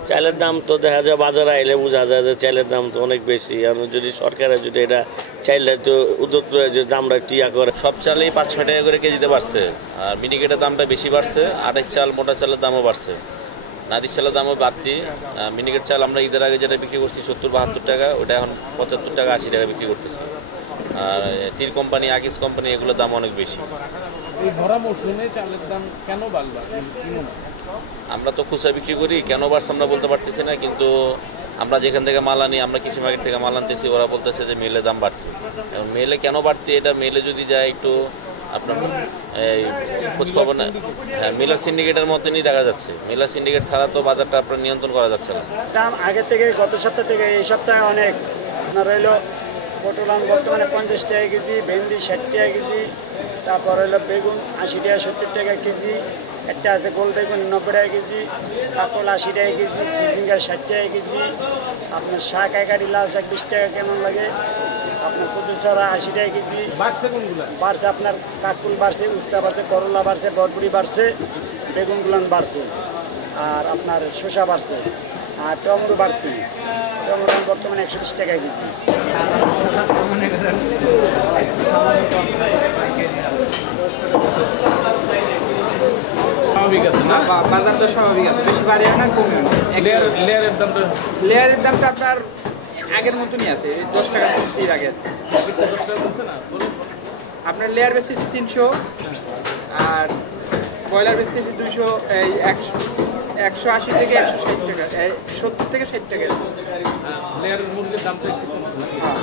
চালের দাম তো দেখা যায় বাজারে আইলে বোঝা যায় যে চালের দাম তো অনেক বেশি। আমি যদি সরকারে যদি এটা চাইলে তো উদ্যোগ যে দামটা একটু ইয়া করে। সব চালেই 5-6 টাকা করে কেজিতে বাড়ছে, আর মিনিকেটের দামটা বেশি বাড়ছে। আড়াইশ চাল, মোটা চালের দামও বাড়ছে, নাদির চালের দামও বাড়তি। মিনিকেট চাল আমরা ঈদের আগে যেটা বিক্রি করছি 70-72 টাকা, ওটা এখন 75 টাকা 80 টাকা বিক্রি করতেছি। আর তীর কোম্পানি, আগিস কোম্পানি, এগুলোর দাম অনেক বেশি। এই ভরা মৌসুমে চালের দাম কেন বাড়লো? আমরা তো খুচরা বিক্রি করি, কেন বাড়ছে আমরা বলতে পারতেছি না, কিন্তু আমরা যেখান থেকে মাল আনি, আমরা কৃষি মার্কেট থেকে মাল আনতেছি, ওরা বলতেছে যে মেলে দাম বাড়তি। এবং মেলে কেন বাড়তি, এটা মেলে যদি যায় একটু আপনার এই খোঁজখবর না। হ্যাঁ, মিলার সিন্ডিকেটের মতনই দেখা যাচ্ছে। মিলার সিন্ডিকেট ছাড়া তো বাজারটা আপনার নিয়ন্ত্রণ করা যাচ্ছে না। দাম আগে থেকে, গত সপ্তাহ থেকে এই সপ্তাহে অনেক আপনার রইল পটল আম বর্তমানে 50 টাকা কেজি, ভেন্ডি 60 টাকা কেজি, তারপর হইলো বেগুন 80 টাকা 70 টাকা কেজি, একটা আছে গোল বেগুন 90 টাকা কেজি, কাকল 80 টাকা কেজি, সিজিঙ্গা 60 টাকা কেজি, আপনার শাক একাডি লাল শাক 20 টাকা কেমন লাগে, আপনার কচুচড়া 80 টাকা কেজি। বাড়ছে কোনগুলো? বাড়ছে আপনার কাকুল বাড়ছে, উস্তা বাড়ছে, করলা বাড়ছে, বরবুড়ি বাড়ছে, বেগুনগুলান বাড়ছে, আর আপনার শসা বাড়ছে, আর টমেটো বাড়তি। টমেটো বর্তমানে 120 টাকা কেজি। স্বাভাবিক আছে না? বাজার তো স্বাভাবিক আছে, বেশি বাড়ে না কমে না। লেয়ারের দামটা লেয়ারের দামটা আপনার আগের মতনই আছে, 10 টাকা প্রতি আগে। 10 টাকা বলছে না? আপনার লেয়ার বেচতেছি 300, আর ব্রয়লার বেচতেছি 200, এই 180 থেকে 160 টাকা, 70 থেকে 60 টাকা। লেয়ারের মুরগির দামটা একটু কম। হ্যাঁ।